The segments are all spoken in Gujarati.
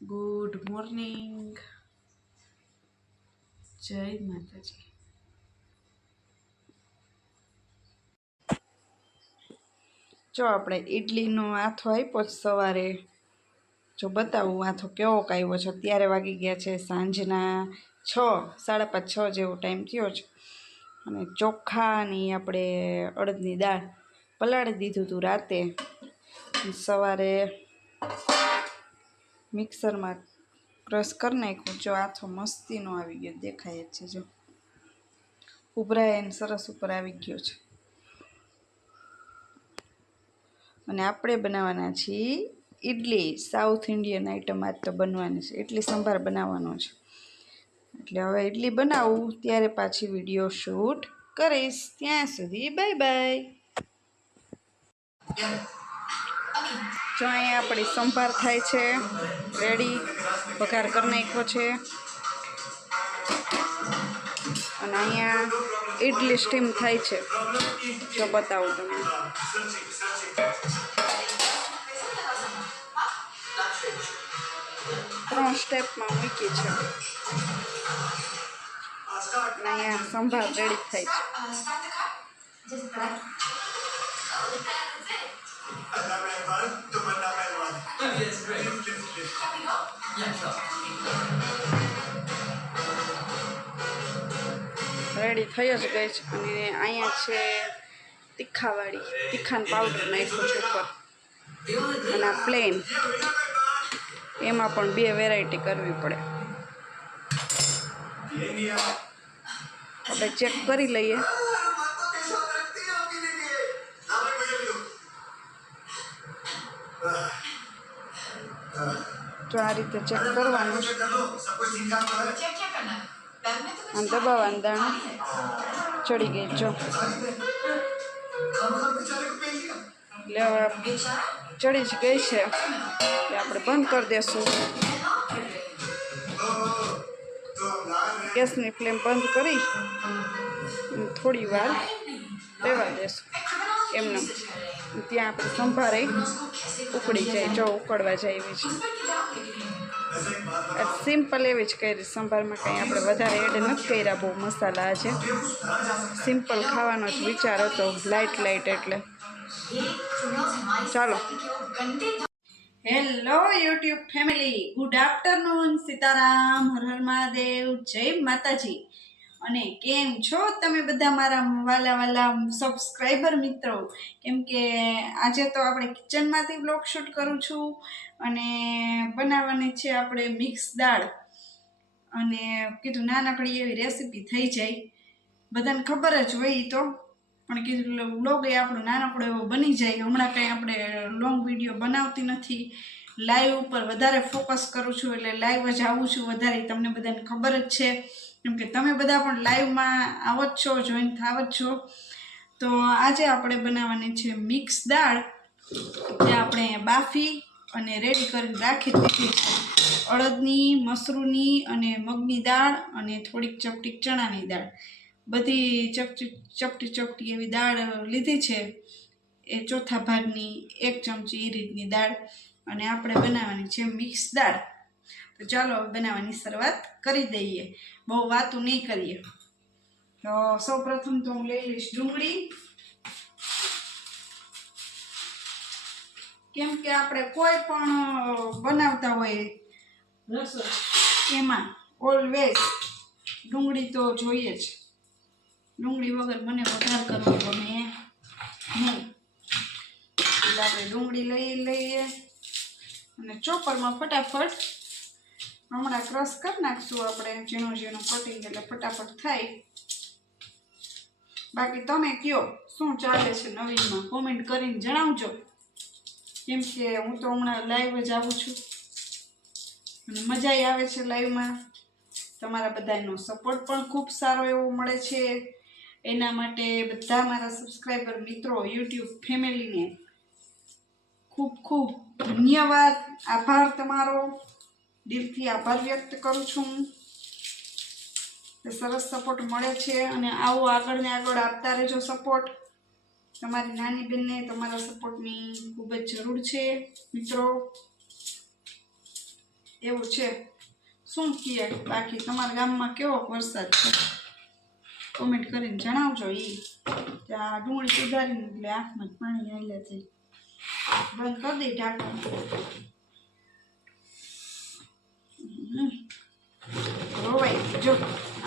ગુડ મોર્નિંગ, જય માતાજી। જો આપણે ઇડલીનો આથો આપ્યો સવારે, જો બતાવું આથો કેવો આવ્યો છે। અત્યારે વાગી ગયા છે સાંજના 6, 5:30 6 જેવો ટાઈમ થયો છે। અને ચોખાની આપણે અડદની દાળ પલાળી દીધું હતું રાતે, સવારે મિક્સરમાં ક્રશ કરી નાખ્યું। જો આથો મસ્તીનો આવી ગયો, દેખાય જ છે, જો ઉભરાઈને સરસ ઉપર આવી ગયો છે। અને આપણે બનાવવાના છીએ ઇડલી, સાઉથ ઇન્ડિયન આઈટમ આજ તો બનવાની છે, ઇડલી સંભાર બનાવવાનો છે। એટલે હવે ઇડલી બનાવું ત્યારે પાછી વિડીયો શૂટ કરીશ, ત્યાં સુધી બાય બાય। જો અહીંયા આપણી સંભાર થાય છે રેડી, વઘાર કરી નાખ્યો છે। અને અહીંયા ઇડલી સ્ટીમ થાય છે, જો બતાવું તમને। 3 સ્ટેપમાં મૂકી છે, અને અહીંયા સંભાર રેડી થાય છે। રેડી થઈ જ ગઈ છે। અને અહીંયા છે તીખાવાળી, તીખાનો પાવડર નાખ્યો છે ઉપર, અને આ પ્લેન, એમાં પણ 2 વેરાયટી કરવી પડે। આપણે ચેક કરી લઈએ। તો આ રીતે ચેક કરવાનું, અને દબાવવાનું, દાણા ચડી ગઈ જો, એટલે હવે ચડી જ ગઈ છે, એટલે આપણે બંધ કરી દેશું। ગેસની ફ્લેમ બંધ કરી થોડી વાર રહેવા દેશું એમને, ત્યાં આપણે સંભારે ઉકળી જાય, જો ઉકળવા જાય એવી છે। સિમ્પલ એવી જ કરી, સંભારમાં કંઈ આપણે વધારે એડ નથી કર્યા બહુ મસાલા, છે સિમ્પલ ખાવાનો જ વિચાર હતો, લાઇટ એટલે ચાલો। Hello YouTube family, good afternoon, Sitaram, હર હર મહાદેવ, જય માતાજી। અને કેમ છો તમે બધા મારા વાલા સબસ્ક્રાઈબર મિત્રો? કેમ કે આજે તો આપણે કિચનમાંથી બ્લોગ શૂટ કરું છું, અને બનાવવાની છે આપણે મિક્સ દાળ। અને કીધું નાનકડી એવી રેસીપી થઈ જાય, બધાને ખબર જ હોય તો, પણ કીધું બ્લોગ એ આપણો નાનકડો એવો બની જાય। હમણાં કંઈ આપણે લોંગ વિડીયો બનાવતી નથી, લાઈવ ઉપર વધારે ફોકસ કરું છું, એટલે લાઈવ જ આવું છું વધારે, તમને બધાને ખબર જ છે, કેમ કે તમે બધા પણ લાઈવમાં આવો જ છો, જોઈન થાવ જ છો। તો આજે આપણે બનાવવાની છે મિક્સ દાળ, જે આપણે બાફી અને રેડી કરીને રાખી દીધી છે। અડદની, મસરૂની અને મગની દાળ, અને થોડીક ચપટી ચણાની દાળ, બધી ચપટી એવી દાળ લીધી છે, એ ચોથા ભાગની 1 ચમચી એ રીતની દાળ, અને આપણે બનાવવાની છે મિક્સ દાળ। તો ચાલો બનાવવાની શરૂઆત કરી દઈએ, બહુ વાતું નહીં કરીએ। તો સૌ પ્રથમ તો હું લઈ લઈશ ડુંગળી, કેમ કે આપણે કોઈ પણ બનાવતા હોય એમાં ઓલવેઝ ડુંગળી તો જોઈએ જ, ડુંગળી વગર મને વઘાર કરવો ગમે નહીં, એટલે આપણે ડુંગળી લઈ લઈએ, અને ચોપરમાં ફટાફટ હમણાં ક્રશ કરી નાખશું આપણે, ઝીણું કટિંગ, એટલે ફટાફટ થાય। બાકી તમે કયો શું ચાલે છે નવીનમાં, કોમેન્ટ કરીને જણાવજો, કેમ કે હું તો હમણાં લાઈવ જ આવું છું, અને મજા આવે છે લાઈવમાં, તમારા બધાનો સપોર્ટ પણ ખૂબ સારો એવો મળે છે। એના માટે બધા મારા સબસ્ક્રાઈબર મિત્રો, યુટ્યુબ ફેમિલીને ખૂબ ખૂબ ધન્યવાદ, આભાર તમારો, દિલથી આભાર વ્યક્ત કરું છું। સરસ સપોર્ટ મળે છે, અને આવો આગળ ને આગળ આપતા રહેજો સપોર્ટ। તમારી નાની બેનને તમારા સપોર્ટની ખૂબ જ જરૂર છે મિત્રો। એવું છે. શું કહે બાકી તમારા ગામમાં કેવો વરસાદ છે કોમેન્ટ કરીને જણાવજો. આ ડુંગળી સુધારીને એટલે આંખમાં પાણી આવેલા છે. બંધ કરી દઈ ઢાંકણ. રોવાય જો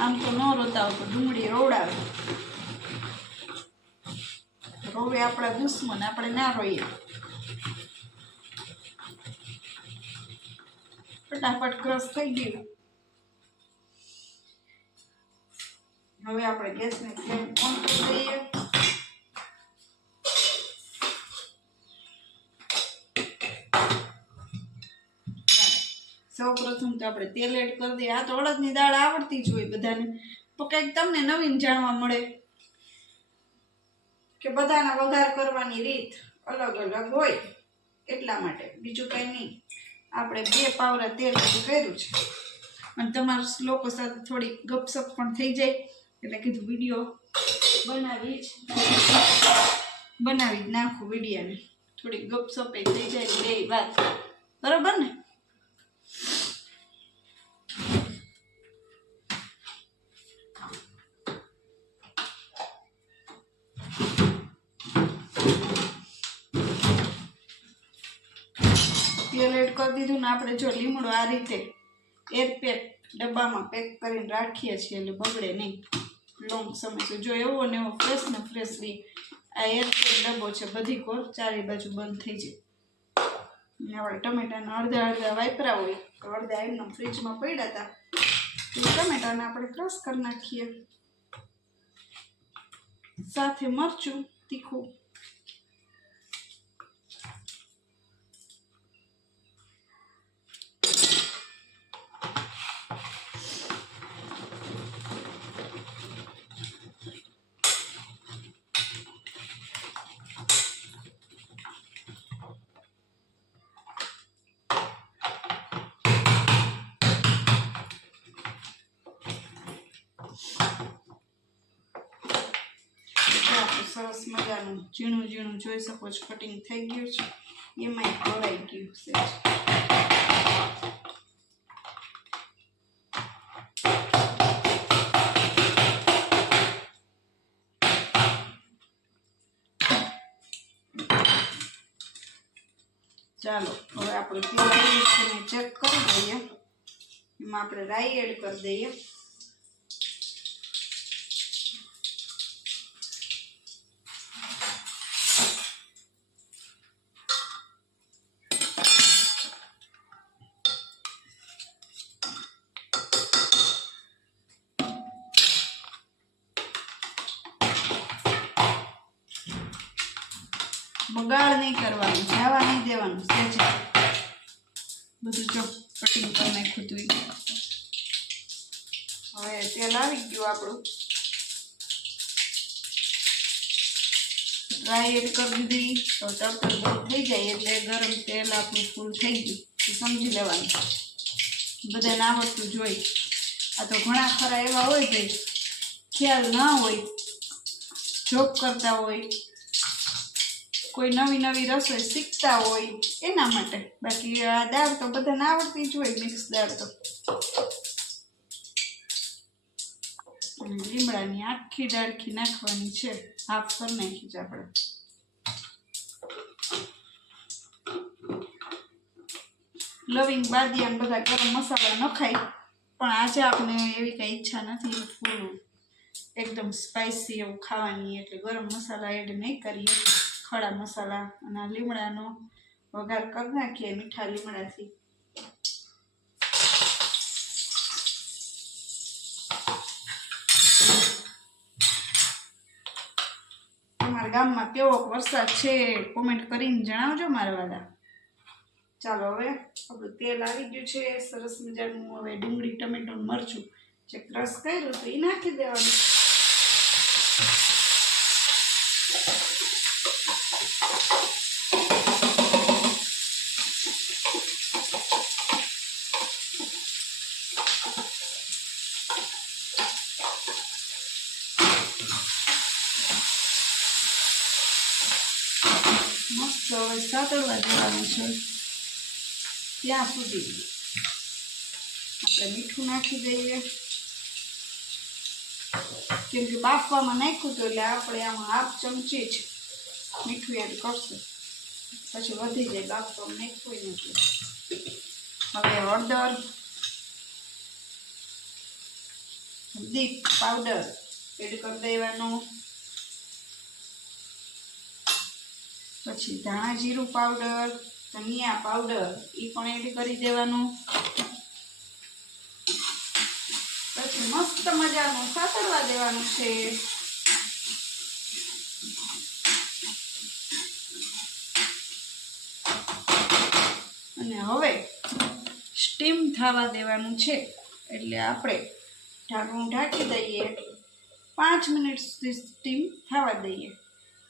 આમ તો ન રોતા હોય તો ડુંગળી રોવડાવે. રોવે આપણા દુશ્મન, આપણે ના રોઈએ. ફટાફટ ક્રશ થઈ ગયું. હવે આપણે ગેસની ફ્લેમ ઓન કરી દઈએ. સૌ પ્રથમ તો આપણે તેલ એડ કરી દઈએ. આ તો અડદની દાળ આવડતી જ હોય બધાને, તો કંઈક તમને નવીન જાણવા મળે કે બધાના વઘાર કરવાની રીત અલગ અલગ હોય એટલા માટે, બીજું કંઈ નહીં. આપણે 2 પાવરા તેલ કર્યું છે અને તમારા લોકો સાથે થોડી ગપસપ પણ થઈ જાય એટલે કીધું વિડીયો બનાવી જ નાખું. વિડીયોને થોડી ગપસપ થઈ જાય બે વાત, બરોબર ને? તેલ એડ કરી દીધું ને આપણે જો લીમડો આ રીતે એરપેક ડબ્બામાં પેક કરીને રાખીએ છીએ એટલે બગડે નહીં લોંગ સમય સુધી. જો એવો ને એવો ફ્રેશ ને ફ્રેશ રહી. આ એરપેક ડબ્બો છે, બધી કોર ચારે બાજુ બંધ થઈ જાય. આપણે ટમેટાના અડધા વાપરા હોય તો અડધા એમનો ફ્રીજમાં પડ્યા હતા તો ટમેટાને આપણે ક્રશ કરી નાખીએ. સાથે મરચું તીખું, સરસ મજાનું ઝીણું ઝીણું જોઈ શકો છો કટિંગ થઈ ગયું છે. એમાં ખોરાઈ ગયું છે. ચાલો હવે આપણે તેલ ચેક કરી દઈએ. એમાં આપણે રાઈ એડ કરી દઈએ. બગાડ નહીં કરવાનું, જવા નહીં દેવાનું. બધું જો કટિંગ કરી નાખ્યું હતું. હવે તેલ આવી ગયું આપણું. રાઈ એડ કરી દીધી તો તરત બંધ થઈ જાય એટલે ગરમ તેલ આપણું ફૂલ થઈ ગયું સમજી લેવાનું. બધાને આવડતું જોઈ. આ તો ઘણા ખરા એવા હોય ભાઈ ખ્યાલ ના હોય, જોબ કરતા હોય, કોઈ નવી નવી રસોઈ શીખતા હોય એના માટે. બાકી આ દાળ તો બધાને આવડતી જ હોય, મિક્સ દાળ તો. લીમડાની આખી ડાળખી નાખવાની છે, હાફ કરી નાખી છે આપણે. લવિંગ બાદિયા બધા ગરમ મસાલા નખાય, પણ આજે આપણે એવી કઈ ઈચ્છા નથી ફૂલ એકદમ સ્પાઇસી એવું ખાવાની, એટલે ગરમ મસાલા એડ નહીં કરીએ. ખડા મસાલા અને લીમડાનો વઘાર કરી નાખીએ મીઠા લીમડાથી. તમારા ગામમાં કેવો વરસાદ છે કોમેન્ટ કરીને જણાવજો મારા વાલા. ચાલો હવે આપણું તેલ આવી ગયું છે સરસ મજાનું. હવે ડુંગળી ટમેટો મરચું જે ક્રશ કર્યું તો એ નાખી દેવાનું. મસ્ત હવે સાતળવા જવાનું છે ત્યાં સુધી આપણે મીઠું નાખી દઈએ, કેમ કે બાફવામાં નાખ્યું હતું એટલે આપણે આમાં હાફ ચમચી જ મીઠું એડ કરશું, પછી વધી જાય બાફવામાં નાખ્યું નથી. હવે હળદર, હળદી પાવડર એડ કરી દેવાનો, પછી ધાણા જીરું પાવડર, ધનિયા પાવડર એ પણ એડ કરી દેવાનું. પછી મસ્ત મજાનું સાતળવા દેવાનું છે. અને હવે સ્ટીમ થવા દેવાનું છે, એટલે આપણે ઢાંકણું ઢાંકી દઈએ, 5 મિનિટ સુધી સ્ટીમ થવા દઈએ.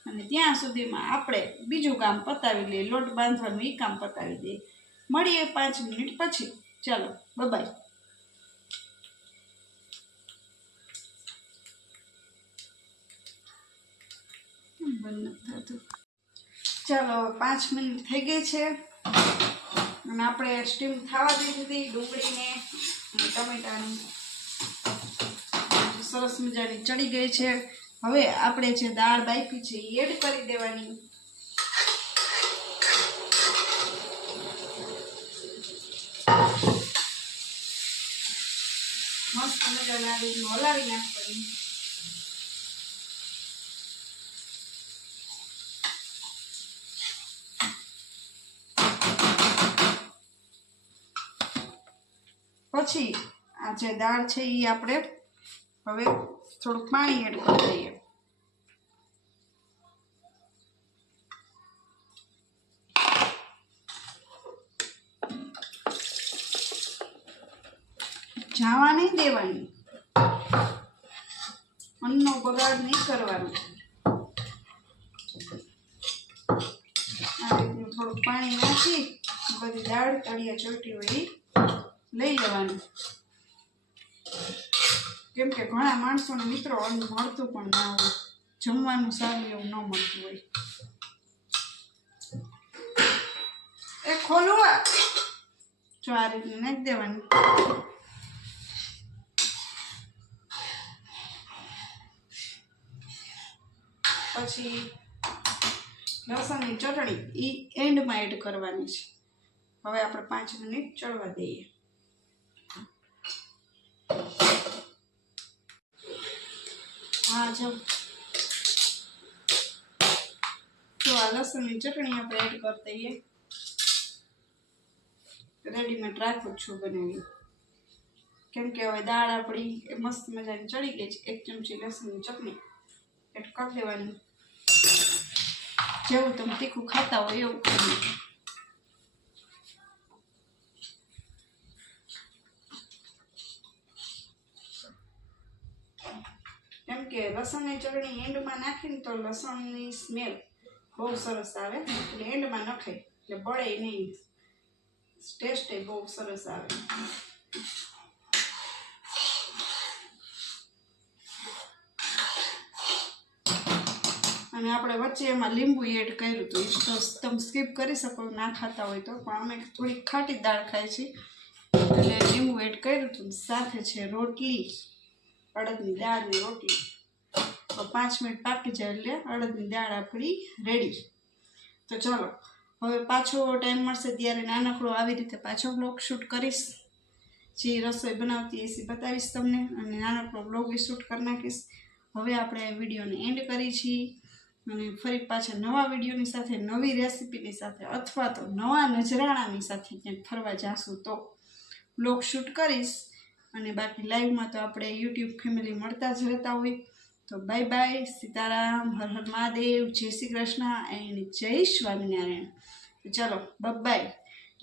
અને ત્યાં સુધીમાં આપણે બીજું કામ પતાવી લઈએ, લોટ બાંધવાનું એ કામ પતાવી દઈએ. મળીએ 5 મિનિટ પછી. ચાલો બાય. ચાલો 5 મિનિટ થઈ ગઈ છે અને આપણે સ્ટીમ થવા દીધી ડુંગળીને અને ટમેટાની સરસ મજાની ચડી ગઈ છે. હવે આપણે જે દાળ બાફી છે એ એડ કરી દેવાની. મસ્ત મજાના રીતનું હલાવી નાખવાની. પછી આ જે દાળ છે એ આપણે હવે થોડુંક પાણી એડ કરી દઈએ. જાવા નહીં દેવાની, અન્નનો બગાડ નહીં કરવાનો. આ રીતનું થોડુંક પાણી નાખી બધી દાળ તળિયા ચોટી હોય એ લઈ લેવાનું. કેમ કે ઘણા માણસોને મિત્રો અન્ન મળતું પણ ના હોય, જમવાનું સારું એવું ન મળતું હોય. એ ખોલવા જો આ રીતનું નાખી દેવાનું. પછી લસણની ચટણી એ એન્ડમાં એડ કરવાની છે. હવે આપણે 5 મિનિટ ચડવા દઈએ. હા જો આ લસણની ચટણી આપણે એડ કરી દઈએ. રેડીમેડ રાખું છું બનાવી, કેમ કે હવે દાળ આપણી મસ્ત મજાની ચડી ગઈ છે. 1 ચમચી લસણની ચટણી એડ કરી દેવાની. જેવું તમે તીખું ખાતા હોય એવું કરવું. કેમ કે લસણની ચટણી એન્ડમાં નાખીને તો લસણની સ્મેલ બહુ સરસ આવે, એટલે એન્ડમાં નખાય એટલે બળે નહીં, ટેસ્ટ બહુ સરસ આવે. અને આપણે વચ્ચે એમાં લીંબુ એડ કર્યું હતું, એ તો તમે સ્કીપ કરી શકો ના ખાતા હોય તો, પણ અમે થોડીક ખાટી દાળ ખાઈ છીએ એટલે લીંબુ એડ કર્યું હતું. સાથે છે રોટલી, અડદની દાળની રોટલી. તો 5 મિનિટ પાકી જાય એટલે અડદની દાળ આપણી રેડી. તો ચાલો હવે પાછો ટાઈમ મળશે ત્યારે નાનકડો આવી રીતે પાછો બ્લોગ શૂટ કરીશ. જે રસોઈ બનાવતી એસી બતાવીશ તમને, અને નાનકડો બ્લોગ શૂટ કરી નાખીશ. હવે આપણે વિડીયોને એન્ડ કરી છીએ અને ફરી પાછા નવા વિડીયોની સાથે, નવી રેસીપીની સાથે, અથવા તો નવા નજરાણાની સાથે ક્યાંક ફરવા જાશું તો બ્લોગ શૂટ કરીશ. અને બાકી લાઈવમાં તો આપણે યુટ્યુબ ફેમિલી મળતા જ રહેતા હોય. તો બાય બાય, સીતારામ, હર હર મહાદેવ, જય શ્રી કૃષ્ણ એન્ડ જય સ્વામિનારાયણ. તો ચાલો બાય.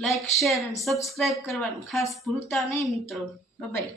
લાઈક, શેર અને સબસ્ક્રાઈબ કરવાનું ખાસ ભૂલતા નહીં મિત્રો. બાય.